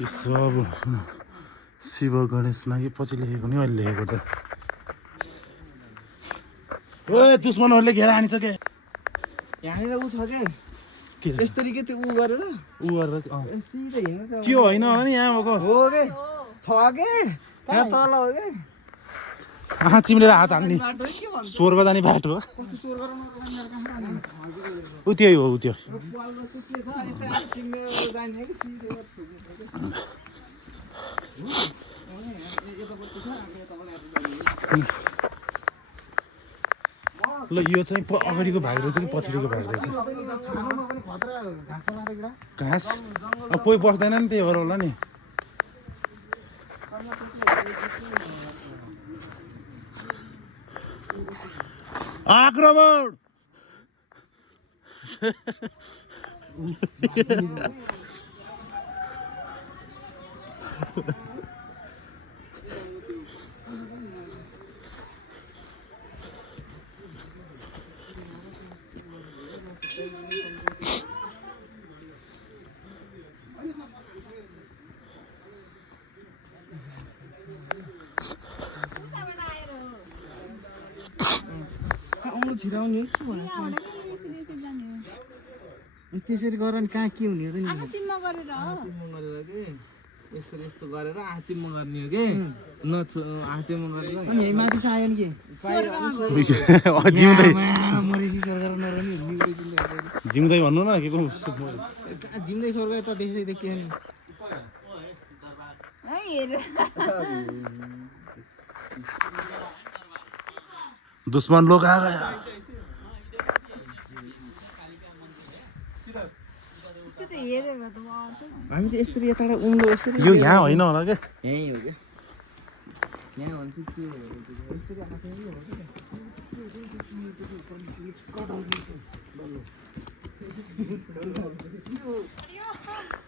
यो सब शिव गणेश लागि पछि लेखेको नि अहिले लेखेको त ओए दुश्मनहरूले घेरा हानिसके यहाँनिर ऊ छ के के यसरी के त्यो ऊ गरेर ऊ गरेर सिधै हिँड्नु के होइन होला नि यहाँ भएको हो के छ के यहाँ तल हो के आँखा चिम्लेर हात हाल्ने बाटो के भन्छ स्वर्ग जाने बाटो हो कस्तो स्वर गरेर ऊ त्यही हो ऊ त्यो पाल जस्तो के छ यस्तै चिम्लेर जाने कि सिधै ल यो चाहिँ अगाडिको भाग रहेछ कि पछाडिको भाग रहेछ घाँस अब कोही बस्दैन नि त्यही भएर होला नि आक्रमण आउनु छिराउने के भन्नु त्यसरी गरेर नि कहाँ के हुने हो त नि चिम्म गरेर हो आचिम्म गरेर के यस्तो यस्तो गरेर आचिम्म गर्ने हो के न आचिम्म गरेर अनि यही माथि चाहिँ आयो नि के जिउँदै मरेसी स्वर्ग नरहने जिउँदै भन्नु न के को जिउँदै स्वर्ग त देख्दै देखियो नि है हेर दुश्मन लोग आ गया त्यो त हेरेर त हामी त यस्तरी यताबाट उम्लो यसरी यो यहाँ होइन होला के यहीँ हो क्या यहाँ भन्छ त्यो यस्तरी आफैले हो क्या